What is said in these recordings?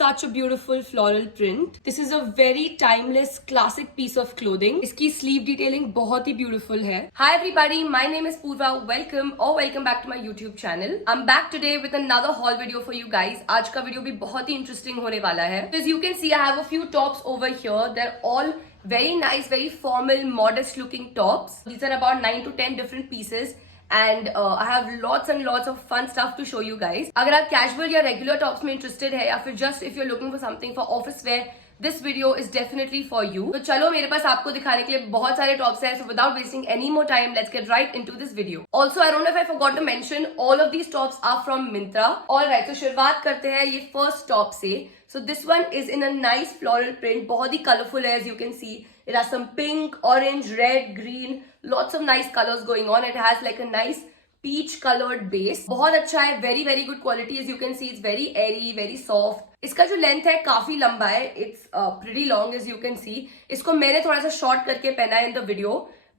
such a beautiful floral print. This is a very timeless classic piece of clothing. इसकी sleeve detailing बहुत ही beautiful है. Hi everybody, my name is Purva. Welcome back to my YouTube channel. I'm back today with another haul video for you guys. आज का video भी बहुत ही interesting होने वाला है. As you can see, I have a few tops over here. They're all very nice, very formal, modest looking tops. These are about 9 to 10 different pieces. And I have lots and lots of fun stuff to show you guys. अगर आप casual या regular tops में interested है या फिर just if you're looking for something for office wear, this video is definitely for you. तो चलो मेरे पास आपको दिखाने के लिए बहुत सारे tops हैं. So without wasting any more time, let's get right into this video. Also, I don't know if I forgot to mention, all of these tops are from Myntra. Alright, तो शुरुआत करते हैं ये first top से. So this one is in a nice floral print. बहुत ही colorful है, as you can see. It has some pink, orange, red, green, lots of nice colors going on. It has like a nice peach colored base. बहुत अच्छा है, very good quality. As you can see, it's very airy, very soft. इसका जो length है काफी लंबा है. It's pretty long, as you can see. इसको मैंने थोड़ा सा short करके पहना है in the video.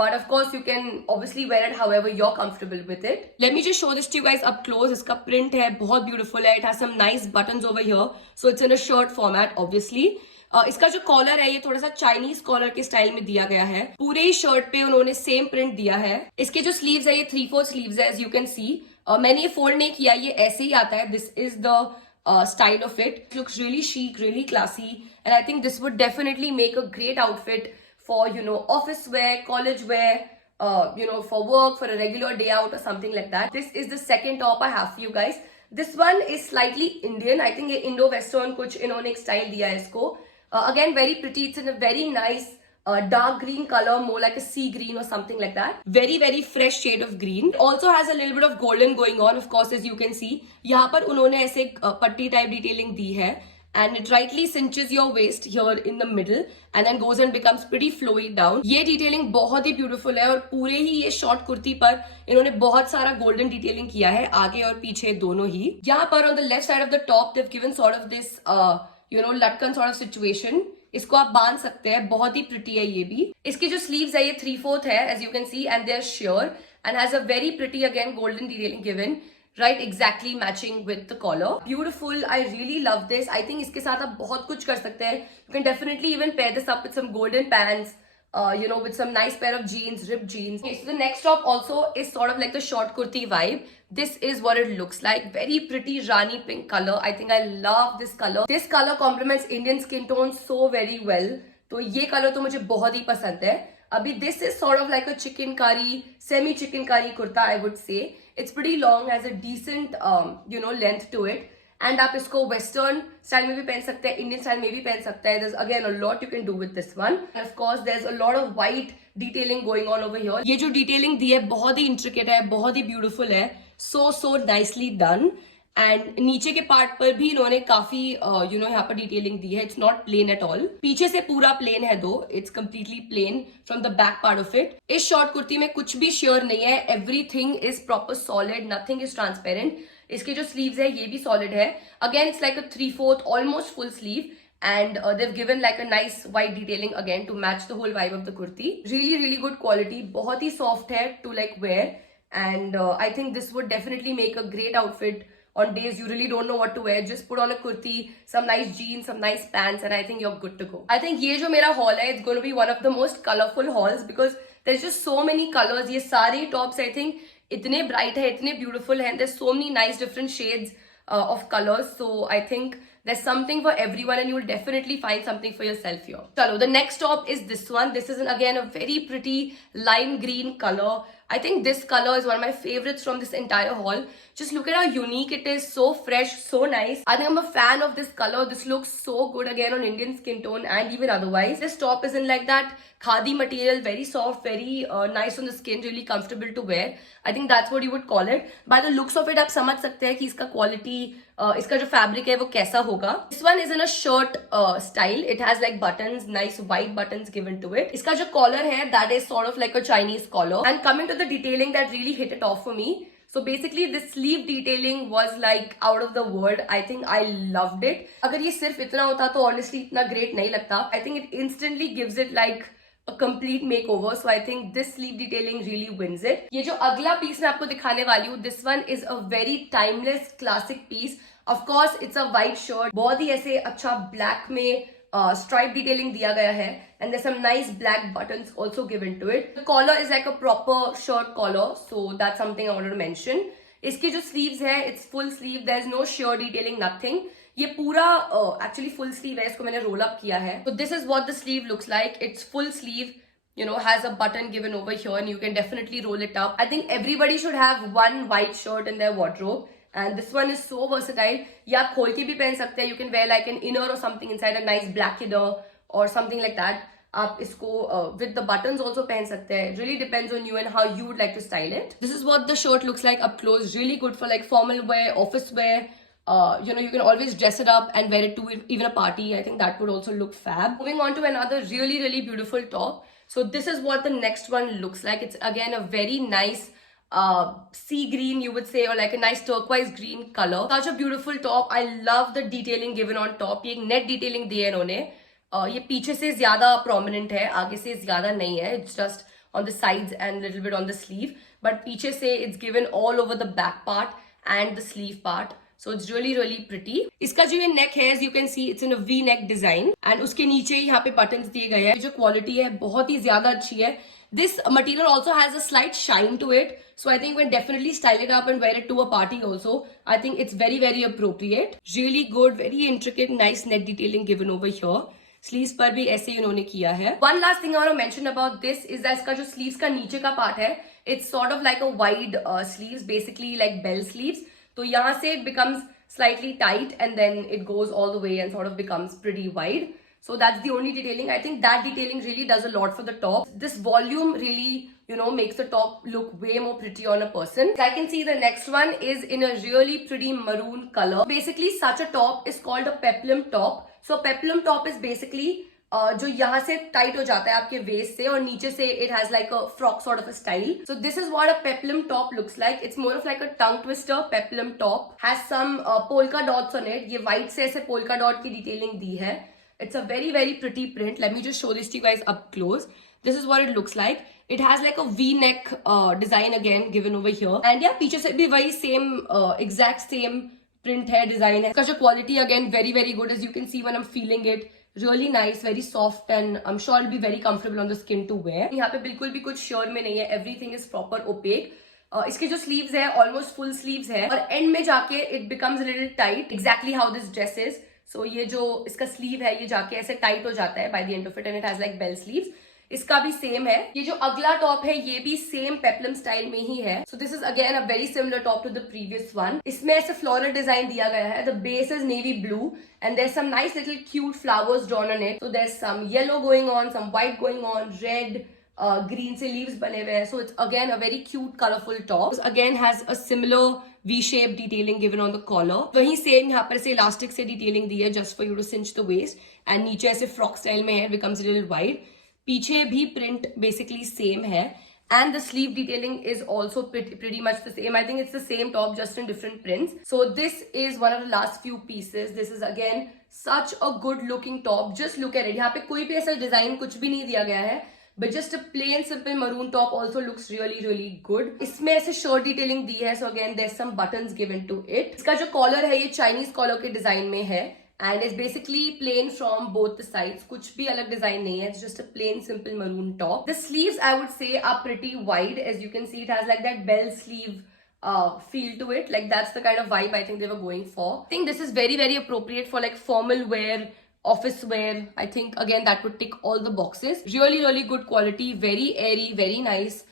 But of course, you can obviously wear it however you're comfortable with it. Let me just show this to you guys up close. इसका print है बहुत beautiful है. It has some nice buttons over here. So it's in a shirt format, obviously. इसका जो collar है ये थोड़ा सा चाइनीज कॉलर के स्टाइल में दिया गया है. पूरे ही शर्ट पे उन्होंने सेम प्रिंट दिया है. इसके जो स्लीव्स है ये 3/4 स्लीव्स है, एज यू कैन सी. मैंने ये फोल्ड नहीं किया, ये ऐसे ही आता है. This is the style of it. Looks really chic, really classy, and I think this would definitely make a great outfit for, you know, office wear, college wear, you know, for work, for a regular day out or something like that. This is the second top I have for you guys. This one is slightly Indian. I think ये Indo-Western कुछ इन्होंने एक style दिया है इसको. Again, very pretty. It's in a very nice dark green color, more like a sea green or something like that. Very fresh shade of green. It also has a little bit of golden going on, of course, as you can see. यहाँ पर उन्होंने ऐसे पट्टी type detailing दी है. And it rightly cinches your waist here in the middle and then goes and becomes pretty flowy down. ये detailing बहुत ही beautiful है और पूरे ही ये शॉर्ट कुर्ती पर इन्होंने बहुत सारा गोल्डन डिटेलिंग किया है, आगे और पीछे दोनों ही. यहाँ पर on the left side of the top they've given sort of this you know, लटकन sort of situation. इसको आप बांध सकते हैं, बहुत ही प्रिटी है ये भी. इसकी जो स्लीव्स है ये 3/4 है, as you can see, and they are sheer and has a very pretty again golden detailing given, right, exactly matching with the collar. Beautiful. I really love this. I think इसके साथ आप बहुत कुछ कर सकते हैं. You can definitely even pair this up with some golden pants, you know, with some nice pair of jeans, ripped jeans. Okay, so the next top also is sort of like the short kurti vibe. This is what it looks like. Very pretty Rani pink color. I think I love this color. This color complements Indian skin tone so very well. तो ये color तो मुझे बहुत ही पसंद है. अभी this is sort of like a chikankari, semi chikankari kurta, I would say. It's pretty long, has a decent you know, length to it. And आप इसको western style में भी पहन सकते हैं, Indian style में भी पहन सकते हैं. There's again a lot you can do with this one. And of course there's a lot of white detailing going on over here. ये जो detailing दी है बहुत ही intricate है, बहुत ही beautiful है. So nicely done. And नीचे के पार्ट पर भी इन्होंने काफी you know, यहाँ पर डिटेलिंग दी है. It's not plain at all. पीछे से पूरा प्लेन है दो. It's completely plain from the back part of it. इस शॉर्ट कुर्ती में कुछ भी शेयर नहीं है. Everything is proper solid. Nothing is transparent. इसके जो स्लीव्स है ये भी सॉलिड है. Again, it's like a 3/4, almost full sleeve. And they've given like a nice white detailing again to match the whole vibe of the kurti. Really good quality. बहुत ही soft है to like wear. And I think this would definitely make a great outfit on days you really don't know what to wear. Just put on a kurti, some nice jeans, some nice pants, and I think you're good to go. I think ये जो मेरा haul है, it's going to be one of the most colorful hauls because there's just so many colors. ये सारे tops I think इतने bright है, इतने beautiful है, and there's so many nice different shades of colors. So I think there's something for everyone and you will definitely find something for yourself here. Chalo, the next top is this one. This is again a very pretty lime green color. I think this color is one of my favorites from this entire haul. Just look at how unique it is. So fresh, so nice. I think I'm a fan of this color. This looks so good again on Indian skin tone and even otherwise. This top is in like that khadi material, very soft, very nice on the skin, really comfortable to wear. I think that's what you would call it. By the looks of it, आप समझ सकते हैं कि इसका quality, इसका जो fabric है वो कैसा होगा. This one is in a shirt style. It has like buttons, nice white buttons given to it. इसका जो collar है, that is sort of like a Chinese collar. And coming to the detailing, that really hit it off for me. So basically this sleeve detailing was like out of the world. I think I loved it. अगर ये सिर्फ इतना होता तो honestly इतना great नहीं लगता. I think it instantly gives it like a complete makeover. So I think this sleeve detailing really wins it. ये जो अगला piece मैं आपको दिखाने वाली हूँ, this one is a very timeless classic piece. Of course, it's a white shirt. बहुत ही ऐसे अच्छा black में stripe detailing दिया गया है, and there's some nice black buttons also given to it. The collar is like a proper shirt collar, so that's something I wanted to mention. इसके जो sleeves है, it's full sleeve. There's no sheer detailing, nothing. ये पूरा actually full sleeve है, इसको मैंने roll up किया है. So this is what the sleeve looks like. It's full sleeve. You know, has a button given over here, and you can definitely roll it up. I think everybody should have one white shirt in their wardrobe. And this one is so versatile. ये आप खोल के भी पहन सकते हैं. You can wear like an inner or something inside, a nice black inner or something like that. आप इसको with the buttons also पहन सकते हैं. It really depends on you and how you would like to style it. This is what the shirt looks like up close. Really good for like formal wear, office wear. You know, you can always dress it up and wear it to even a party. I think that would also look fab. Moving on to another really beautiful top. So this is what the next one looks like. It's again a very nice sea green, you would say, or like a nice turquoise green color. Such a beautiful top. I love the detailing given on top. ये एक net detailing दी है इन्होंने. ये पीछे से ज्यादा prominent है, आगे से ज्यादा नहीं है. It's just on the sides and little bit on the sleeve. But पीछे से it's given all over the back part and the sleeve part. So it's really pretty. इसका जो ये neck है, as you can see, it's in a V-neck design. And उसके नीचे यहाँ पे buttons दिए गए हैं. जो quality है बहुत ही ज्यादा अच्छी है. This material also has a slight shine to it. So I think we can definitely style it up and wear it to a party also. I think it's very appropriate. Really good, very intricate, nice net detailing given over here. Sleeves पर भी ऐसे इन्होंने किया है. One last thing I want to mention about this is that इसका जो sleeves का नीचे का part है, it's sort of like a wide sleeves, basically like bell sleeves. तो यहाँ से it becomes slightly tight and then it goes all the way and sort of becomes pretty wide. So that's the only detailing. I think that detailing really does a lot for the top. This volume really, you know, makes the top look way more pretty on a person. I can see the next one is in a really pretty maroon color. Basically, such a top is called a peplum top. So peplum top is basically जो यहाँ से tight हो जाता है आपके waist से और नीचे से it has like a frock sort of a style. So this is what a peplum top looks like. It's more of like a tongue twister peplum top. Has some polka dots on it. ये white से ऐसे polka dot की detailing दी है. It's a very pretty print. Let me just show this to you guys up close. This is what it looks like. It has like a V-neck design again given over here. And yeah, पीछे से भी वही same exact same print है, design है. इसका जो quality again very good, as you can see when I'm feeling it. Really nice, very soft, and I'm sure it'll be very comfortable on the skin to wear. यहाँ पे बिल्कुल भी कुछ sheer में नहीं है. Everything is proper opaque. इसके जो sleeves है almost full sleeves है और end में जाके it becomes a little tight. Exactly how this dress is. So ये जो इसका sleeve है ये जाके ऐसे tight हो जाता है by the end of it, and it has like bell sleeves. इसका भी सेम है. ये जो अगला टॉप है ये भी सेम पेप्लम स्टाइल में ही है. So this is again a very similar top to the previous one. इसमें ऐसे फ्लोरल डिजाइन दिया गया है. The base is navy blue and there's some nice little cute flowers drawn on it. So there's some yellow going on, some white going on, red, green से leaves बने हुए हैं. So it's again a very cute colorful top. This again has a similar V-shaped detailing given on the collar. वही same यहाँ पर से elastic से detailing दी है just for you to cinch the waist. And नीचे ऐसे frock style में है, becomes a little wide. पीछे भी print basically same है. And the sleeve detailing is also pretty much the same. I think it's the same top just in different prints. So this is one of the last few pieces. This is again such a good looking top. Just look at it. यहाँ पे कोई भी ऐसा design कुछ भी नहीं दिया गया है. But just a plain simple maroon top also looks really good. इसमें ऐसे short detailing दी है. So again there's some buttons given to it. इसका जो collar है ये Chinese collar के डिजाइन में है. And it's basically plain from both the sides. कुछ भी अलग डिजाइन नहीं है. It's just a plain simple maroon top. The sleeves I would say are pretty wide. As you can see, it has like that bell sleeve feel to it. Like that's the kind of vibe I think they were going for. I think this is very appropriate for like formal wear, office wear. I think again that would tick all the boxes. Really good quality. Very airy, very nice.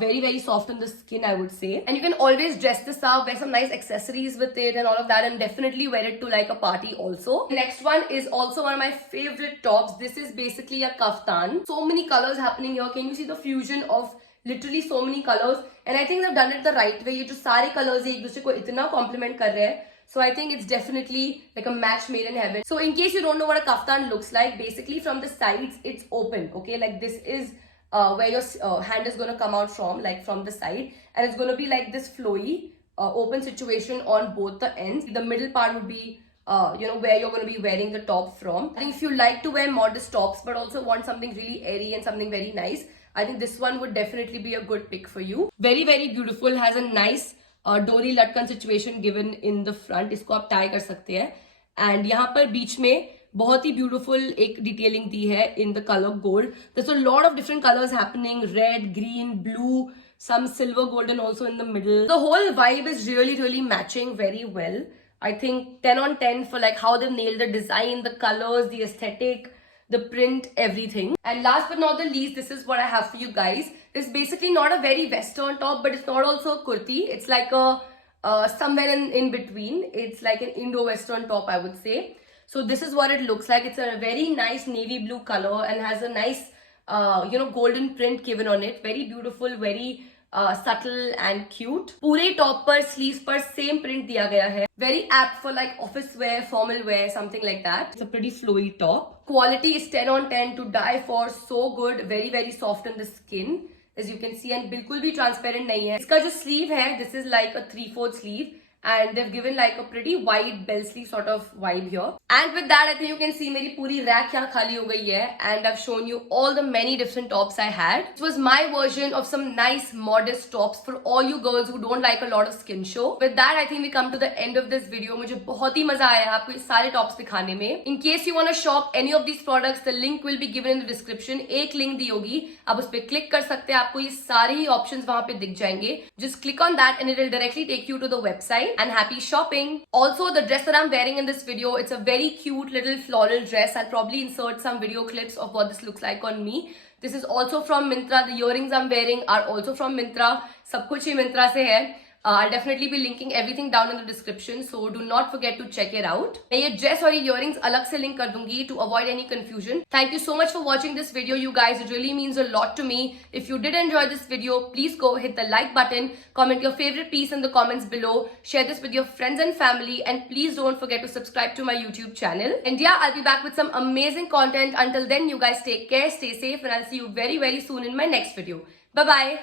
Very soft on the skin, I would say. And you can always dress this up, wear some nice accessories with it and all of that, and definitely wear it to like a party also. The next one is also one of my favorite tops. This is basically a kaftan. So many colors happening here. Can you see the fusion of literally so many colors? And I think they've done it the right way. ये जो सारे colors एक दूसरे को इतना complement कर रहे हैं. So I think it's definitely like a match made in heaven. So in case you don't know what a kaftan looks like, basically from the sides it's open, okay? Like this is where your hand is going to come out from, like from the side, and it's going to be like this flowy open situation on both the ends. The middle part would be you know, where you're going to be wearing the top from. I think if you like to wear modest tops but also want something really airy and something very nice, I think this one would definitely be a good pick for you. Very beautiful, has a nice डोरी लटकन situation given in the front, इसको आप tie कर सकते हैं. And यहाँ पर बीच में बहुत ही ब्यूटीफुल एक डिटेलिंग दी है in the colour gold. There's a lot of different colors happening, red, green, blue, some silver golden also in the middle. The whole vibe is really matching very well. I think 10 on 10 for like how they've nailed the design, the colors, the aesthetic, the print, everything. And last but not the least, this is what I have for you guys. It's basically not a very western top, but it's not also a kurti. It's like a somewhere in between. It's like an Indo-Western top, I would say. So this is what it looks like. It's a very nice navy blue color and has a nice golden print given on it. Very beautiful, very subtle and cute. पूरे top पर sleeves पर same print दिया गया है. Very apt for like office wear, formal wear, something like that. It's a pretty flowy top. Quality is 10 on 10 to die for. So good. Very soft on the skin, as you can see, and बिल्कुल भी transparent नहीं है. इसका जो sleeve है, this is like a 3/4 sleeve. And they've given like a pretty wide bell sleeve sort of vibe here. And with that, I think you can see मेरी पूरी rack यहाँ खाली हो गई है. And I've shown you all the many different tops I had. This was my version of some nice modest tops for all you girls who don't like a lot of skin show. With that, I think we come to the end of this video. मुझे बहुत ही मजा आया आपको ये सारे tops दिखाने में. In case you want to shop any of these products, the link will be given in the description. एक link दी होगी, आप उस पर click कर सकते हैं. आपको ये सारे ही options वहाँ पे दिख जाएंगे. Just click on that and it will directly take you to the website. And happy shopping. Also, the dress that I'm wearing in this video, it's a very cute little floral dress. I'll probably insert some video clips of what this looks like on me. This is also from Myntra. The earrings I'm wearing are also from Myntra. सब कुछ ही Myntra से है. I'll definitely be linking everything down in the description, so do not forget to check it out. मैं ये dress और ये earrings अलग से link कर दूंगी to avoid any confusion. Thank you so much for watching this video, you guys. It really means a lot to me. If you did enjoy this video, please go hit the like button, comment your favorite piece in the comments below, share this with your friends and family, and please don't forget to subscribe to my YouTube channel. And yeah, I'll be back with some amazing content. Until then, you guys take care, stay safe, and I'll see you very soon in my next video. Bye bye.